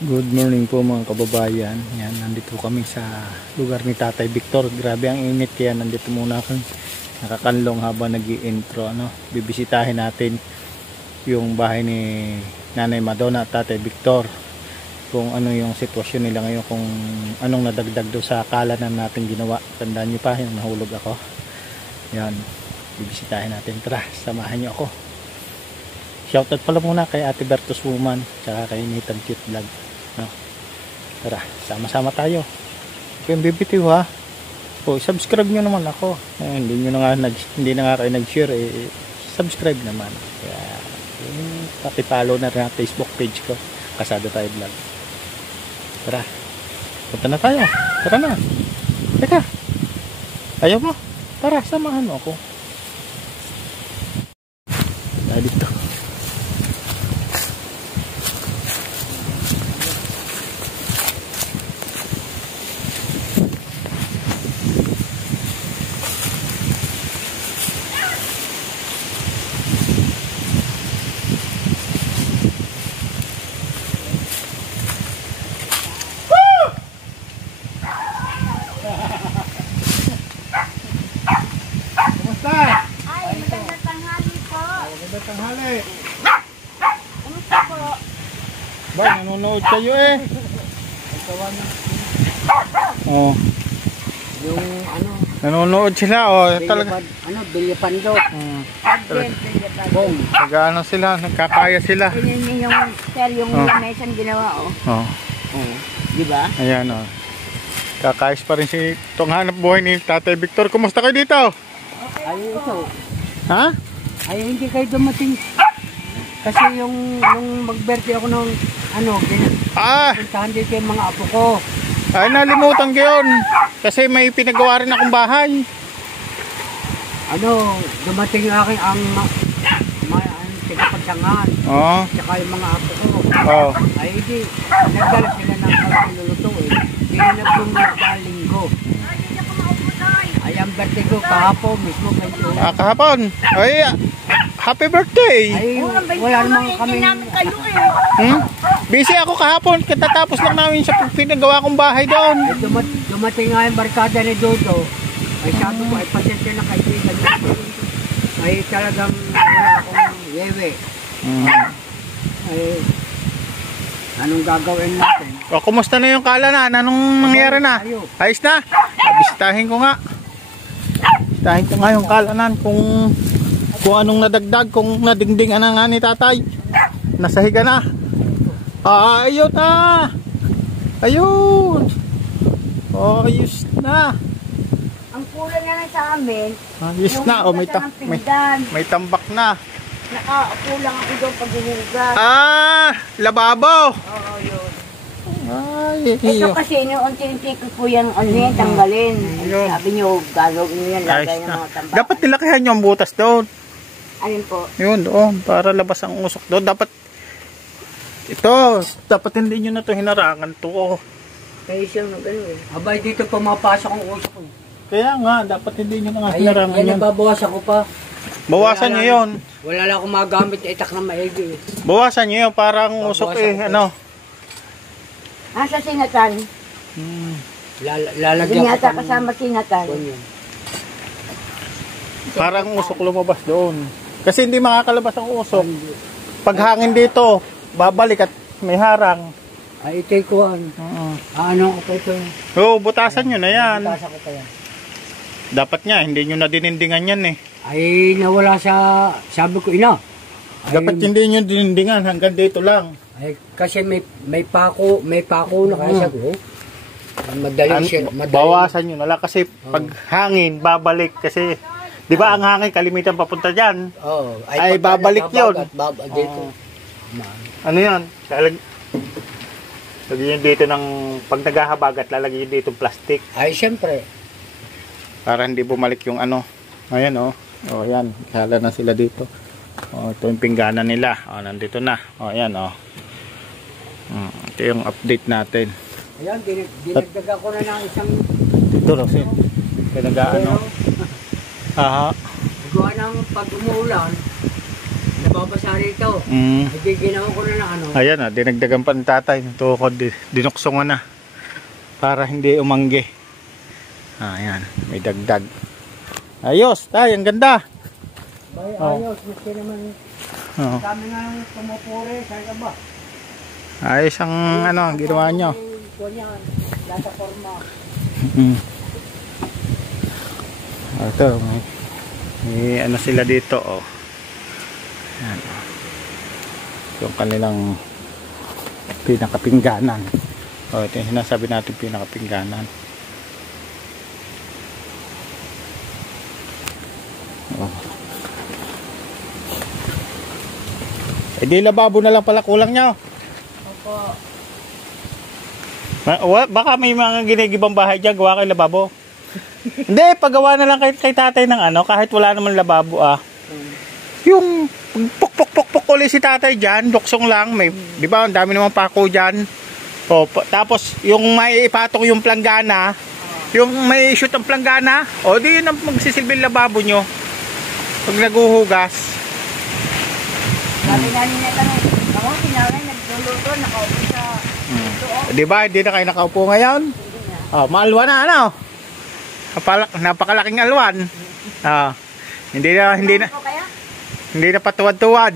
Good morning po mga kababayan. Yan, nandito kami sa lugar ni Tatay Victor. Grabe ang init, kaya nandito muna kami nakakanlong habang nag-i-intro. Bibisitahin natin yung bahay ni Nanay Madonna at Tatay Victor. Kung ano yung sitwasyon nila ngayon, kung anong nadagdag do sa kalanan natin ginawa. Tandaan nyo pa, yung nahulog ako. Yan, bibisitahin natin. Tara, samahan nyo ako. Shoutout pala muna kay Ate Bertos Woman tsaka kay Nathan Cute Vlog. Tara, sama-sama tayo. Kung bibitiw ha, subscribe nyo naman ako. Hindi na nga kayo nag-share, subscribe naman. Kaya paki-follow na rin ang Facebook page ko, Kasado Tayo Vlog. Tara, punta na tayo. Tara na. Teka, ayaw mo? Tara, samahan mo ako. Tara dito. Tanghali. Kamusta po? Ba, nanonood kayo eh. Oh. Yung ano? Nanonood sila oh, talaga. Bilyapando. Bong. Nag-ano sila, nagkakaya sila. Yun yung sir, yung mesan ginawa oh. Oh. Oh. Di ba? Ayan oh. Kakayos pa rin si itong hanap buhay ni Tatay Victor. Kumusta kayo dito? Ayun ito. Ha? Ay, hindi kayo dumating. Kasi yung mag-birthday ako nung puntahan dito yung mga apo ko. Ay, nalimutan ko yun. Kasi may pinagawa rin akong bahay. Dumating yung aking ang tigapagsangan. Oo. Tsaka yung mga apo ko. Oo. Ay, hindi. Nagdala sila ng kaluluto eh. Hindi na linggo. Ay, ang birthday ko kahapon mismo. Kahapon? Ay, happy birthday! Ay, wala naman kami. Busy ako kahapon, katatapos lang namin sa pinagawa kong bahay doon. Dumating nga yung barkada ni Dodo. Ay, sabi ko, ay pasensya na kaibigan. Ay, talagang wala akong yewe. Ay, anong gagawin natin? O, kumusta na yung kalanan? Anong nangyari na? Ayos na? Bisitahin ko nga. Bisitahin ko nga yung kalanan kung anong nadagdag, kung nadingdingan na nga ni tatay. Nasahiga na. Ayun na. Ayun. Ayos na. Ang kulang na lang sa amin. Ayos na. May tambak na. Nakakulang ako doon paghuhugas. Lababo. Oo, yun. Ay, ito kasi unti-unti ko po yan tanggalin. Sabi nyo, gagawin nyo yan, lagay ng mga tambak. Dapat nilakihan nyo ang butas doon. Alin po? Yun, doon, para labas ang usok doon. Dapat hindi nyo na ito hinarangan to. Kaya siya na gano'n eh. Abay, dito pumapasok ang usok. Kaya nga, dapat hindi nyo na hinarangan yan. Ay, nababawasan ko pa. Bawasan nyo yun. Wala lang akong magamit na itak na maigi. Bawasan nyo yun, parang usok Sa sinatan. Lalagyan ko. Yata kasama sinatan. Parang usok lumabas doon. Kasi hindi makakalabas ang usok. Pag hangin dito, babalik at may harang. Ay, ito'y kuhan. Ano ko pa ito? Oo, butasan nyo na yan. Butasan ko pa yan. Dapat nga, hindi nyo na dinindingan yan eh. Ay, nawala sa, sabi ko, dapat hindi nyo dinindingan, hanggang dito lang. Ay, kasi may pako na kaya ko. Madaling siya. Bawasan nyo na lang kasi pag hangin, babalik kasi. Di ba ang hangin kalimitan papunta dyan? Oo. Ay babalik yun. Ano yan? Lagyan dito ng pag naghahabag at lalagyan dito plastic. Ay siyempre. Para hindi bumalik yung Ayan yan. Hala na sila dito. Ito yung pingganan nila. Nandito na. Ayan ito yung update natin. Ayan, dinagdagan ko na ng isang. Dito lang siya. Pinag-ano. Gawa ng pag umuulan, mabasa rito. Mm. Hindi ginawa ko na ng ano. Ayan dinagdagan pa ng tatay ng tukod, dinuksong na para hindi umanggi. Ayan, may dagdag. Ayos, tay, ang ganda. Bay, Oh. ayos, gusto naman. Oh. Kami nga lang tumupuri, saan ka ba? Ayos ang ano, ang ginawa nyo. Kunyan, lasa forma. Mm. Ito, may ano sila dito, oh. Ayan. Yung kanilang pinakapingganan. Oh, ito yung sinasabi natin pinakapingganan. Oh. Eh di lababo na lang pala kulang nyo. Opo. Baka may mga ginigibang bahay dyan, gawa kay lababo. Hindi, paggawa na lang kay tatay ng ano, kahit wala naman lababo Yung puk ulit si tatay dyan, luksong lang, may, di ba, ang dami naman pako dyan. O, tapos, yung may ipatong yung planggana, yung may shoot ang planggana, o di yun ang magsisilbing lababo nyo. Pag naguhugas. Sabi nga niya kami, ako sinanay nagluluto, nakaupo sa Di ba, hindi na kayo nakaupo ngayon? Oh, maalwan na, ano? Napakalaking alwan. Hindi na patuwad-tuwad.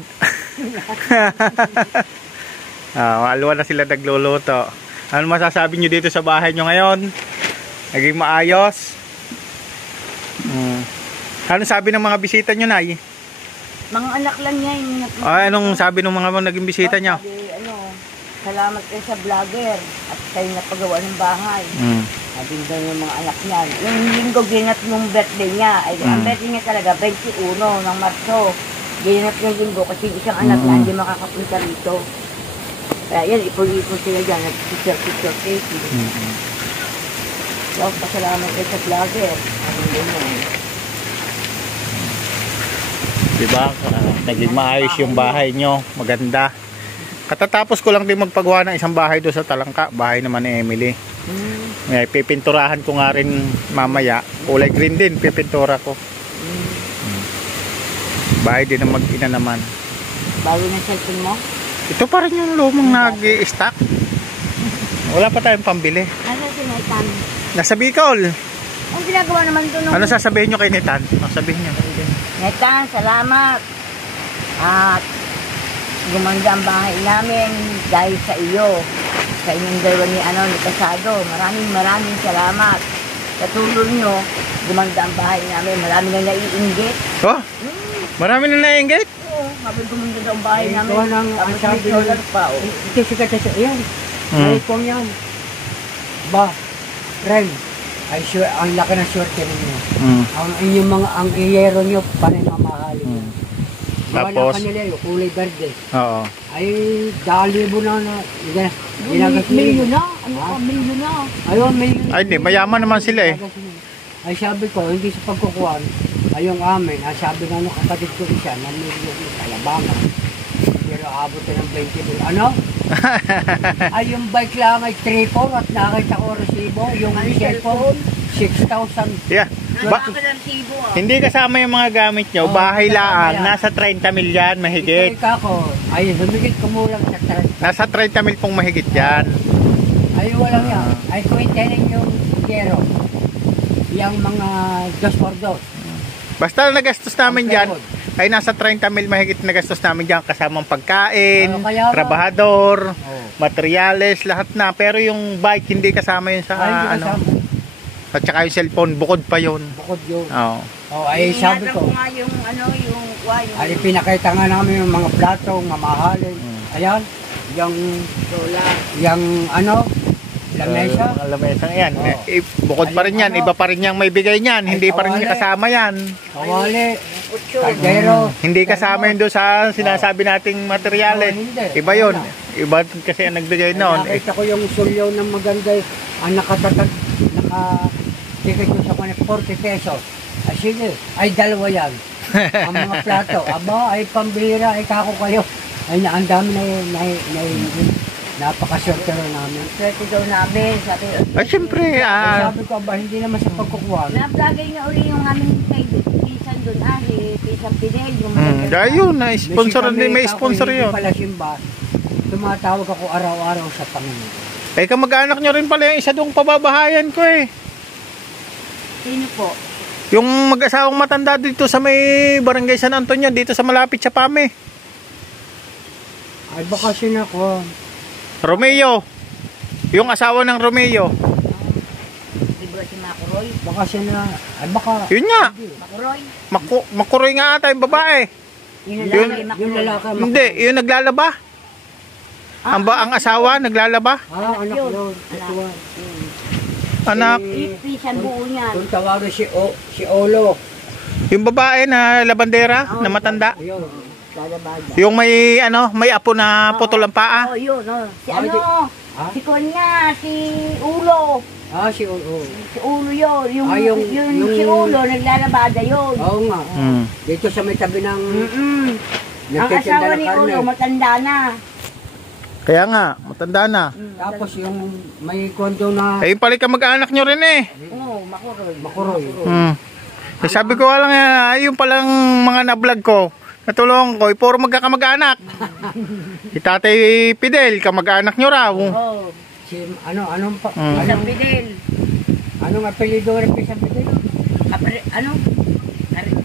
Alwan na sila nagluluto. Ano masasabi nyo dito sa bahay nyo ngayon? Naging maayos? Ano sabi ng mga bisita nyo, Nay? mga anak lang niya yung Anong sabi ng mga naging bisita nyo? Sabi, salamat kayo sa vlogger at kayo napagawa ng bahay. Sabi daw yung mga anak niya. Yung linggo ginat nung birthday niya. Ay, ang birthday niya talaga 21 ng Marso. Ginat yung linggo kasi isang anak na hindi makakapunta rito. Kaya yan, ipon-ipon sila dyan. Nag-picture taking. So, pasalamat kayo sa vlogger. Sabi yun. Diba? Naging maayos yung bahay nyo. Maganda. Katatapos ko lang din magpagawa ng isang bahay doon sa Talangka. Bahay naman ni Emily. Pipinturahan ko nga rin mamaya. Kulay green din, pipintura ko. Bahay din ang mag-ina naman. Bago na cellphone mo? Ito pa rin yung lumang nag-i-stock. Wala pa tayong pambili. Nasa si Nathan? Nasa Bicol. Ang ginagawa naman ito nung... Ano sasabihin nyo kay Nathan? Sabihin nyo. Nathan, salamat. At gumanda ang bahay namin dahil sa iyo. Sa inyong dalawa ni Casado. Maraming salamat. Sa tulong nyo, gumanda ang bahay namin. Marami na naiinggit. Oh? Marami na naiinggit? Oo, habang gumanda ang bahay namin. Ito nang tapos sabi may solar pa. Ito sikat sa yan. Ay kong yan. Ba, Ren, ay ang laki ng swerte ninyo. Ang inyong mga, ang iyero nyo, panay mamahalin. Tapos? Kanila yung kulay verde. Oo. Ay, dalibo na ginagas Milyon na. Ano ka, milyon na. Ayun, milyon. Ay, hindi. Mayaman naman sila eh. Ay, sabi ko, hindi sa pagkukuhan, ay yung amin, sabi nga nung kapatid ko siya, na milyon yung Alabama. Pero abot na ng 20 mil. Ano? Ay, yung bike lang ay 3-4 at nakita ko resibo. Yung cellphone, 6,000. Yeah. Hindi kasama yung mga gamit nyo. Bahay lang. Nasa 30 mil yan. Mahigit. Ika ko, ay humigit kumulang sa 30. Nasa 30 mil pong mahigit yan. Ay, walang yan. Ay, kuwintenin yung gero. Yung mga 2x2. Basta nagastos namin dyan, ay nasa 30 mil mahigit nagastos namin dyan. Kasamang pagkain, trabahador, materyales, lahat na. Pero yung bike, hindi kasama yun sa At saka yung cellphone, bukod pa yun. Bukod yun. Oo. Oh, ay sabi ko. Ay pinakita nga namin yung mga platong, mamahalin. Ayan, yung lamesa. Mga lamesa yan. Bukod pa rin yan. Iba pa rin yung may bigay niyan. Hindi pa rin kasama yan. Kawali. Kaldero. Hindi kasama yun doon sa sinasabi nating materyales. Iba yun. Iba kasi ang nagbigay noon. Nakita ko yung sulyaw ng maganda. Ang nakatikit ko sa kanya 40 pesos. Ay sige, ay dalawa yan. Ang mga plato, aba, ay pambira, ay kako kayo. Ay ang dami na Napakaswerte na namin. Swerte daw namin. Sabi, Ay, syempre, Sabi ko ba, hindi naman sa pagkukuha. na-vlogger niya uli yung aming kaibigan doon, si Pisang Fidel. Yung dahil yun, sponsor din, may sponsor yun. Hindi pala simba. Tumatawag ako araw-araw sa Panginoon. Eh, kamag-anak nyo rin pala yung isa doong pababahayan ko eh. Sino po? Yung mag-asawang matanda dito sa may barangay San Antonio, dito sa malapit sa Pame. Ay, bakasyon ako. Romeo. Yung asawa ng Romeo. Di ba si Makuroy? Bakasyon na. Ay, baka. Yun nga. Makuroy? Makuroy nga ata yung babae. Yung Yun- lalaki, Yung Makuroy. lalaki. Hindi, yung naglalaba. Ang asawa naglalaba. Ah, anak Yun. yun. Anak. Ito, Anak. Pisang buo niyan. kung tawagin si Olo. Yung babae na labandera, na matanda. Ayun. Lalabada. Yung may apo na putol ang paa. Oh, yun, oh. Si Ah, Ah? si Konya, si Ulo. Ah, si Olo. Si Ulo yun. Yung, yung- si Ulo, naglalabada yun. Oo nga. Hmm. Dito sa may tabi ng Mm-mm. Ang nagtitinda asawa ng ni karne. Ulo, matanda na. Kaya nga, matanda na. Tapos yung may kondo na Eh, yung pala kamag-anak nyo rin eh. Oo, Makuroy. Makuroy. Eh, sabi ko lang, yung palang mga na-vlog ko, natulungan ko, puro magkakamag-anak. Si Tatay Fidel, kamag-anak nyo raw. Oh, Anong Pisang Fidel. anong apelyido ng Pisang Fidel?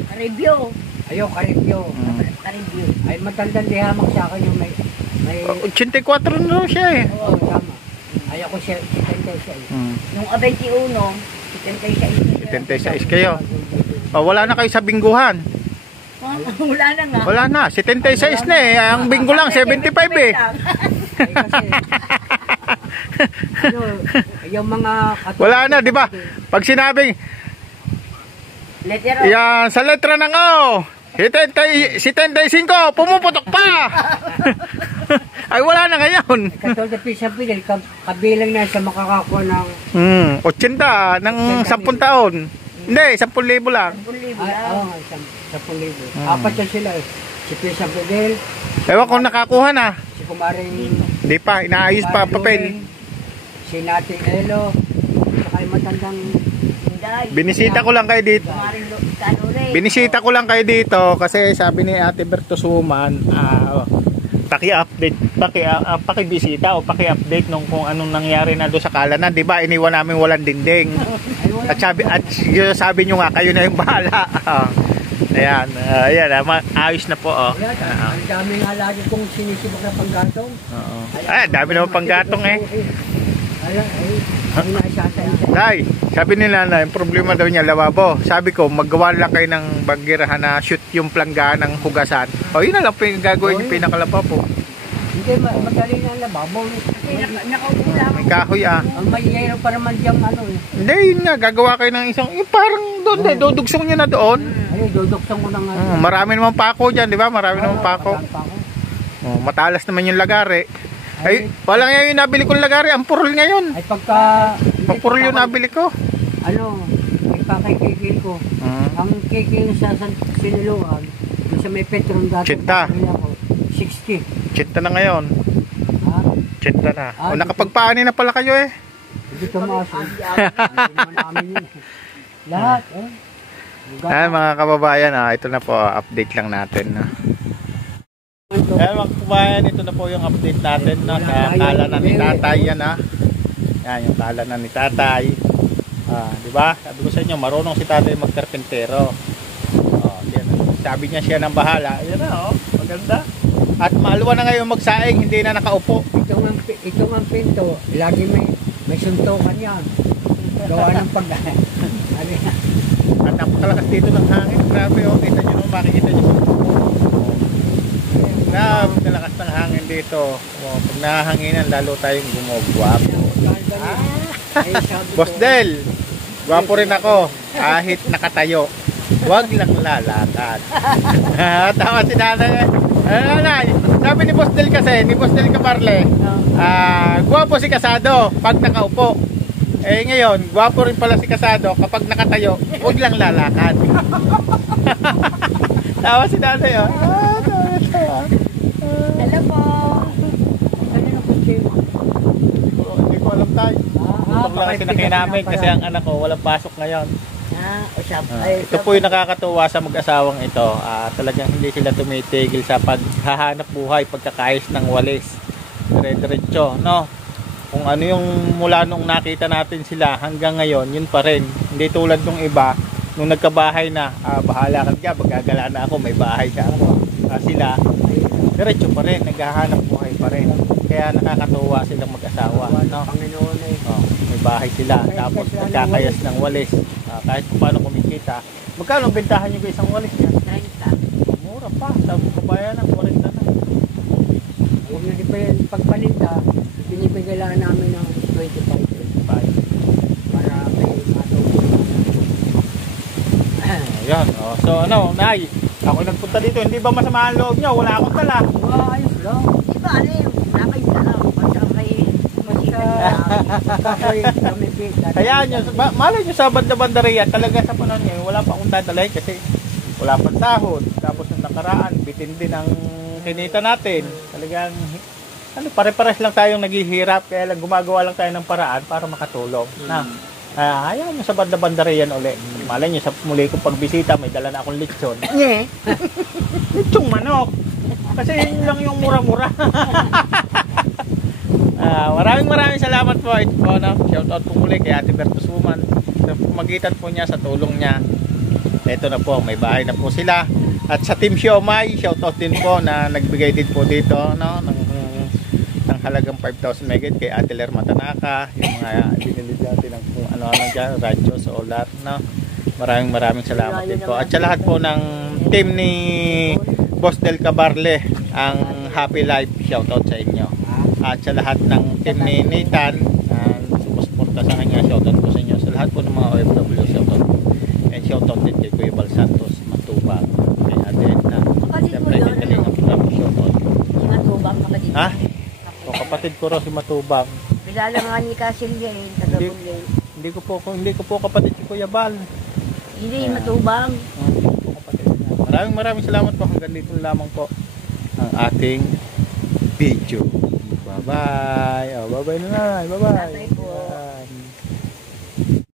Karibyo. Ayaw, Karibyo. Karibyo. Ay matandang dihamak sa akin yung may 84 na raw siya eh. Oo, tama. Ayaw ko siya, si Tente siya. Nung 21, 76. 76 kayo. Oh, wala na kayo sa bingguhan. Wala na nga. Wala na, 76 na eh. Ang bingo lang, 75 eh. Ay, kasi, yung mga Wala na, di ba? Pag sinabing, Letter O. yan, sa letra ng O, si 75, pumuputok pa. Ay, wala na ngayon. katulad ng Pisang Fidel, kabilang na sa makakakuha ng 80 ng 10 taon. Hindi, 10,000 lang. ay, oo nga, 10,000. Apat yan sila eh. Si Pisang Fidel, Ewan kung nakakuha na. si Kumaring Hindi pa, inaayos pa ang papel. si Nating Elo, saka yung matandang Binisita ko lang kayo dito. Binisita ko lang kayo dito kasi sabi ni Ate Bertosuman, paki-bisita o paki-update nung kung anong nangyari na doon sa Kalanan, 'di ba? Iniwan namin walang dinding. At sabi nyo nga kayo na yung bahala. Ayan, ayos na po oh. ang dami nga lagi kong sinisibak na panggatong. Oo. Ay, dami naman panggatong eh. Ay, naisasayang. Nay, sabi ni Nanay, yung problema daw niya lababo. Sabi ko, maggawa lang kayo ng bagirahan na shoot yung plangga ng hugasan. O, yun na lang gagawin yung pinakalababo. Hindi, madali na ang lababo. May kahoy Ang mayayro pa naman diyang ano eh. Hindi, yun nga, gagawa kayo ng isang, yung parang doon eh, dudugsong nyo na doon. Ayun, duduksan ko na nga. Marami naman pako dyan, di ba? Marami naman pako. Matalas naman yung lagari. Ay, walang yung nabili kong lagari, ang purol ngayon. Ay pagka... Pagpurol yung nabili ko. Ano, ay pakikikil ko. Ang kikil sa Siniluan, sa may Petron dati. Chinta. 60. Chinta na ngayon. Ha? Chinta na. O, nakapagpaani na pala kayo eh. Hindi tumaas. Hindi naman namin yun. Lahat. Ayan mga kababayan, ito na po, update lang natin. Ayan mga kababayan, ito na po yung update natin sa Kalanan ni Tatay. Yan yan yung Kalanan ni Tatay. Di ba? Sabi ko sa inyo, marunong si Tatay magkarpentero. Sabi niya siya ng bahala. Ayan na maganda. At maalwa na ngayon magsaing, hindi na nakaupo. Ito ang pinto, lagi may suntukan yan. Gawa ng pag... At napakalakas dito ng hangin. Grabe kita nyo makikita nyo. Grabe kalakas ng hangin dito. Pag nahanginan, lalo tayong gumugwap. Boss Del, gwapo rin ako. Kahit nakatayo, wag lang lalakad. Tama si Nanay. Nanay, sabi ni Boss Del kasi, ni Boss Del Caparle, gwapo si Kasado pag nakaupo. Eh ngayon, gwapo rin pala si Kasado kapag nakatayo, wag lang lalakad. Tawa si Nanay. Hello po. din. Hindi ko alam tayo. Ito lang ang sinakay namin kasi ang anak ko walang pasok ngayon. Ito po yung nakakatuwa sa mag-asawang ito. Talagang hindi sila tumitigil sa paghahanap buhay, pagkakayos ng walis. Dire-diretso, no? Kung ano yung mula nung nakita natin sila hanggang ngayon, yun pa rin. Hindi tulad nung iba, nung nagkabahay na, bahala ka dyan, magagala na ako, may bahay ka ako. Sila, diretso pa rin, naghahanap buhay pa rin. Kaya nakakatuwa silang mag-asawa, no? Panginoon ay. May bahay sila, tapos nagkakayas ng walis. Kahit kung paano kumikita. Magkano bentahan nyo ba isang walis yan? 30. Mura pa, sabi ko ba yan, 40 na. Huwag na iba yan pagpalinta, binibigay lang namin ng 25. Para may matulog. Ayan, so ano, Nay, ako nagpunta dito, hindi ba masama ang loob nyo? Wala akong tala. Ayos lang. Di ba ano yung nakay na lang? Basta may Kaya nyo, malay nyo sa banda-bandariya, talaga sa panahon ngayon, wala pa akong dadalhin kasi wala pang sahod. Tapos nung nakaraan, bitin din ang kinita natin. Talagang, pare-pares lang tayong naghihirap, kaya lang gumagawa lang tayo ng paraan para makatulong. Ayaw nyo sa banda-bandariyan uli. Malay nyo, sa muli kong pagbisita, may dala na akong lechon. Lechong manok. Kasi yun lang yung mura-mura. Maraming salamat po. Ito po, no? Shout out po muli kay Ate Bertus Woman sa magitan po niya, sa tulong niya. Ito na po, may bahay na po sila. At sa Team Siomay, shout out din po na nagbigay din po dito, no? ng halagang 5,000 megit kay Ate Ler Matanaka. Yung mga dinilid natin ng kung ano-ano dyan, radyo, solar, no? Maraming salamat din po. At sa lahat po ng team ni Boss Del Cabarle, ang Happy Life, shout out sa inyo. At sa lahat ng team ni Nathan, sumusuporta sa kanya, shoutout po sa inyo. Sa lahat po ng mga OFW, shoutout po. And shoutout din kay Kuya Bal Santos, Matubang, kay Ate Edna. Siyempre din Kalingap Rap, shoutout. Si Matubang, kapatid. Ha? O, kapatid ko raw si Matubang. Bilala nga ni Casilya eh, taga-Bulay. Hindi ko po kapatid si Kuya Bal. Hindi, Matubang. Hindi po kapatid niya. Maraming salamat po. Hanggang dito lamang po ang ating video. Bye-bye. Bye-bye na. Bye-bye.